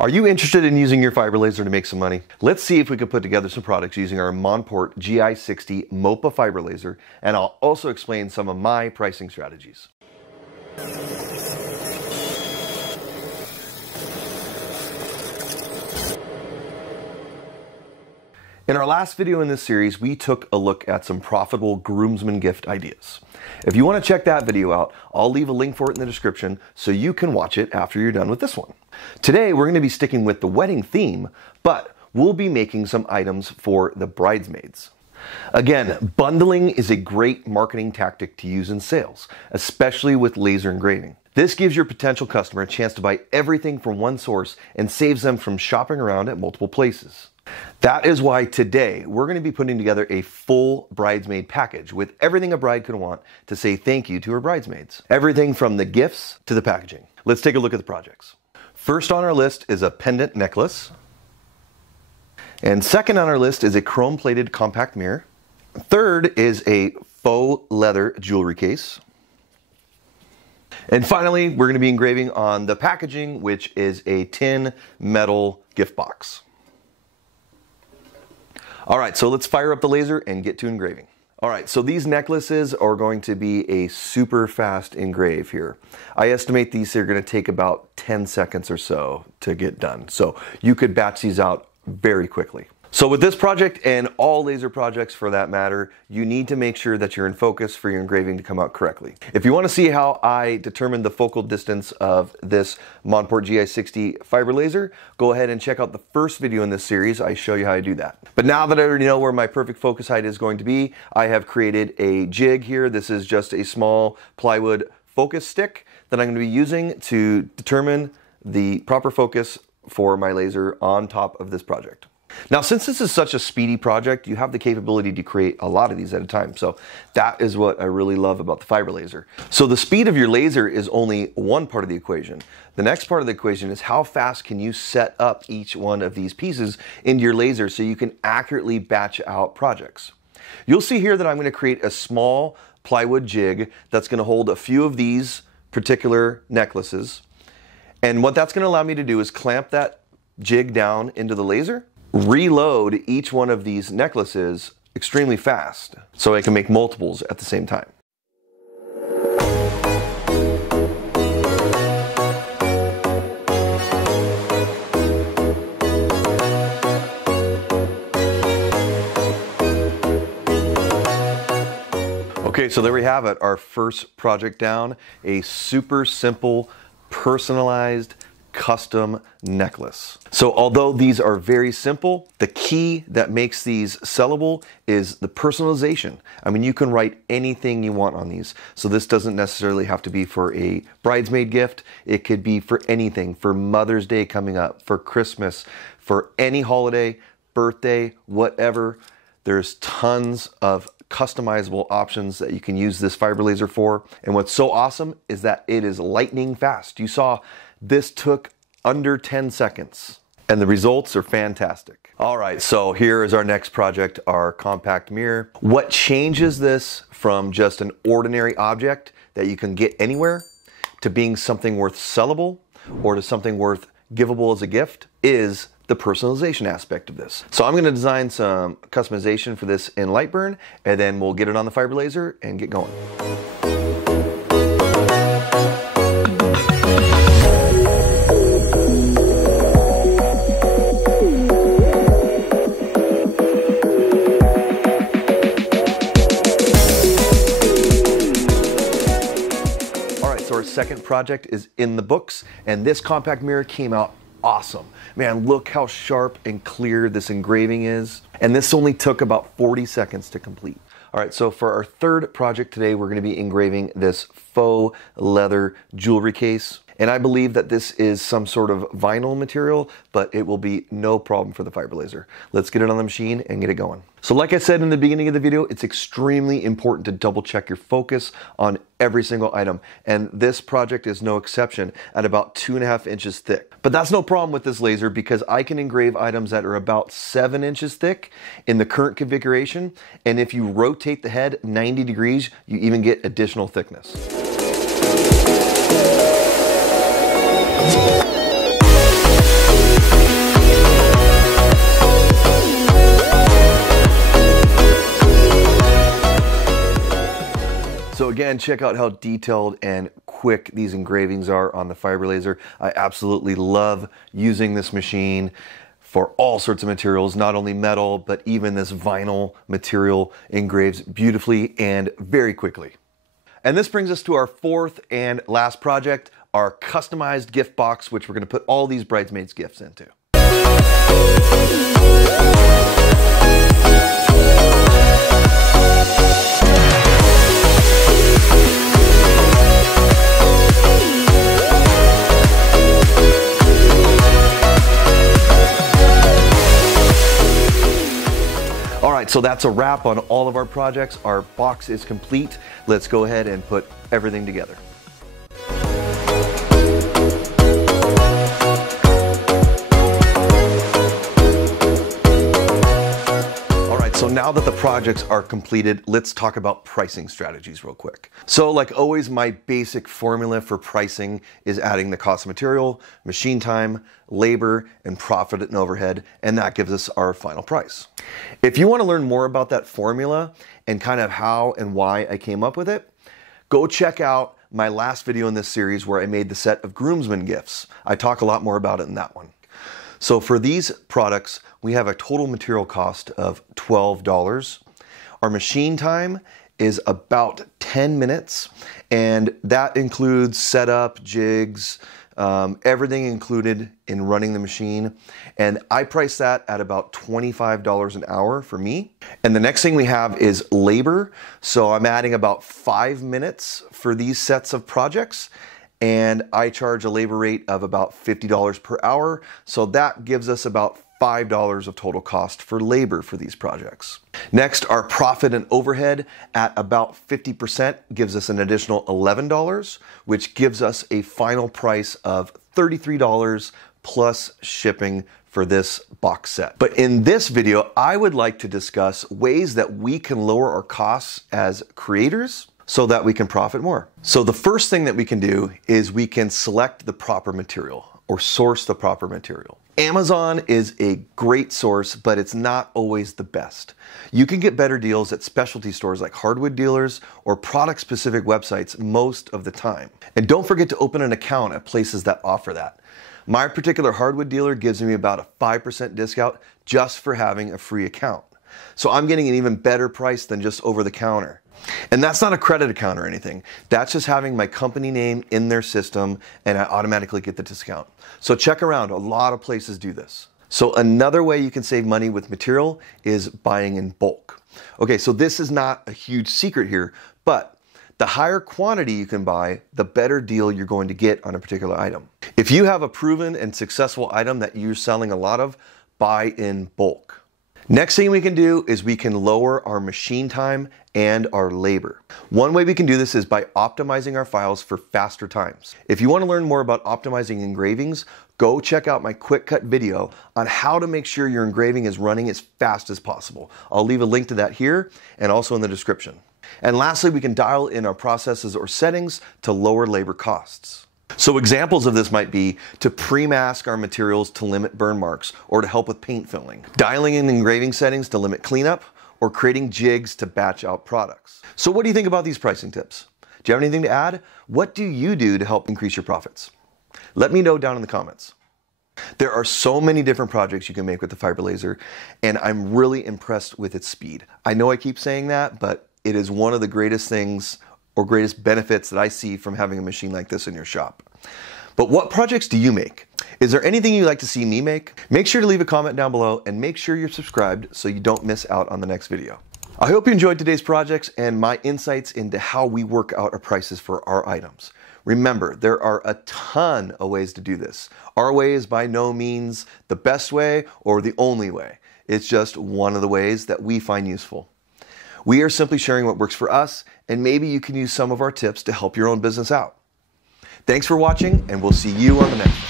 Are you interested in using your fiber laser to make some money? Let's see if we can put together some products using our Monport GI60 MOPA fiber laser, and I'll also explain some of my pricing strategies. In our last video in this series, we took a look at some profitable groomsmen gift ideas. If you want to check that video out, I'll leave a link for it in the description so you can watch it after you're done with this one. Today, we're going to be sticking with the wedding theme, but we'll be making some items for the bridesmaids. Again, bundling is a great marketing tactic to use in sales, especially with laser engraving. This gives your potential customer a chance to buy everything from one source and saves them from shopping around at multiple places. That is why today we're going to be putting together a full bridesmaid package with everything a bride could want to say thank you to her bridesmaids. Everything from the gifts to the packaging. Let's take a look at the projects. First on our list is a pendant necklace. And second on our list is a chrome-plated compact mirror. Third is a faux leather jewelry case. And finally, we're going to be engraving on the packaging, which is a tin metal gift box. All right, so let's fire up the laser and get to engraving. All right, so these necklaces are going to be a super fast engrave here. I estimate these are going to take about 10 seconds or so to get done. So you could batch these out very quickly. So with this project and all laser projects for that matter, you need to make sure that you're in focus for your engraving to come out correctly. If you want to see how I determined the focal distance of this Monport GI60 fiber laser, go ahead and check out the first video in this series. I show you how I do that. But now that I already know where my perfect focus height is going to be, I have created a jig here. This is just a small plywood focus stick that I'm going to be using to determine the proper focus for my laser on top of this project. Now, since this is such a speedy project, you have the capability to create a lot of these at a time. So that is what I really love about the fiber laser. So the speed of your laser is only one part of the equation. The next part of the equation is how fast can you set up each one of these pieces into your laser so you can accurately batch out projects. You'll see here that I'm going to create a small plywood jig that's going to hold a few of these particular necklaces. And what that's going to allow me to do is clamp that jig down into the laser, reload each one of these necklaces extremely fast so I can make multiples at the same time. Okay, so there we have it, our first project down, a super simple, personalized, custom necklace. So although these are very simple, the key that makes these sellable is the personalization. I mean, you can write anything you want on these. So this doesn't necessarily have to be for a bridesmaid gift. It could be for anything, for Mother's Day coming up, for Christmas, for any holiday, birthday, whatever. There's tons of customizable options that you can use this fiber laser for. And what's so awesome is that it is lightning fast. You saw this took under 10 seconds and the results are fantastic. All right, so here is our next project, our compact mirror. What changes this from just an ordinary object that you can get anywhere to being something worth sellable or to something worth givable as a gift is the personalization aspect of this. So I'm going to design some customization for this in Lightburn, and then we'll get it on the fiber laser and get going. Our second project is in the books, and this compact mirror came out awesome. Man, look how sharp and clear this engraving is. And this only took about 40 seconds to complete. All right, so for our third project today, we're gonna be engraving this faux leather jewelry case. And I believe that this is some sort of vinyl material, but it will be no problem for the fiber laser. Let's get it on the machine and get it going. So like I said in the beginning of the video, it's extremely important to double check your focus on every single item. And this project is no exception at about 2.5 inches thick. But that's no problem with this laser because I can engrave items that are about 7 inches thick in the current configuration. And if you rotate the head 90 degrees, you even get additional thickness. again, check out how detailed and quick these engravings are on the fiber laser. I absolutely love using this machine for all sorts of materials, not only metal, but even this vinyl material engraves beautifully and very quickly. And this brings us to our fourth and last project, our customized gift box, which we're gonna put all these bridesmaids gifts into. So that's a wrap on all of our projects. Our box is complete. Let's go ahead and put everything together. So now that the projects are completed, let's talk about pricing strategies real quick. So like always, my basic formula for pricing is adding the cost of material, machine time, labor, and profit and overhead, and that gives us our final price. If you want to learn more about that formula and kind of how and why I came up with it, go check out my last video in this series where I made the set of groomsmen gifts. I talk a lot more about it in that one. So for these products, we have a total material cost of $12. Our machine time is about 10 minutes, and that includes setup, jigs, everything included in running the machine. And I price that at about $25 an hour for me. And the next thing we have is labor. So I'm adding about 5 minutes for these sets of projects. And I charge a labor rate of about $50 per hour. So that gives us about $5 of total cost for labor for these projects. Next, our profit and overhead at about 50% gives us an additional $11, which gives us a final price of $33 plus shipping for this box set. But in this video, I would like to discuss ways that we can lower our costs as creators so that we can profit more. So the first thing that we can do is we can select the proper material or source the proper material. Amazon is a great source, but it's not always the best. You can get better deals at specialty stores like hardwood dealers or product-specific websites most of the time. And don't forget to open an account at places that offer that. My particular hardwood dealer gives me about a 5% discount just for having a free account. So I'm getting an even better price than just over the counter. And that's not a credit account or anything. That's just having my company name in their system and I automatically get the discount. So check around, a lot of places do this. So another way you can save money with material is buying in bulk. Okay, so this is not a huge secret here, but the higher quantity you can buy, the better deal you're going to get on a particular item. If you have a proven and successful item that you're selling a lot of, buy in bulk. Next thing we can do is we can lower our machine time and our labor. One way we can do this is by optimizing our files for faster times. If you want to learn more about optimizing engravings, go check out my quick cut video on how to make sure your engraving is running as fast as possible. I'll leave a link to that here and also in the description. And lastly, we can dial in our processes or settings to lower labor costs. So examples of this might be to pre-mask our materials to limit burn marks or to help with paint filling, dialing in engraving settings to limit cleanup, or creating jigs to batch out products. So what do you think about these pricing tips? Do you have anything to add? What do you do to help increase your profits? Let me know down in the comments. There are so many different projects you can make with the fiber laser, and I'm really impressed with its speed. I know I keep saying that, but it is one of the greatest things or greatest benefits that I see from having a machine like this in your shop. But what projects do you make? Is there anything you'd like to see me make? Make sure to leave a comment down below and make sure you're subscribed so you don't miss out on the next video. I hope you enjoyed today's projects and my insights into how we work out our prices for our items. Remember, there are a ton of ways to do this. Our way is by no means the best way or the only way. It's just one of the ways that we find useful. We are simply sharing what works for us, and maybe you can use some of our tips to help your own business out. Thanks for watching, and we'll see you on the next one.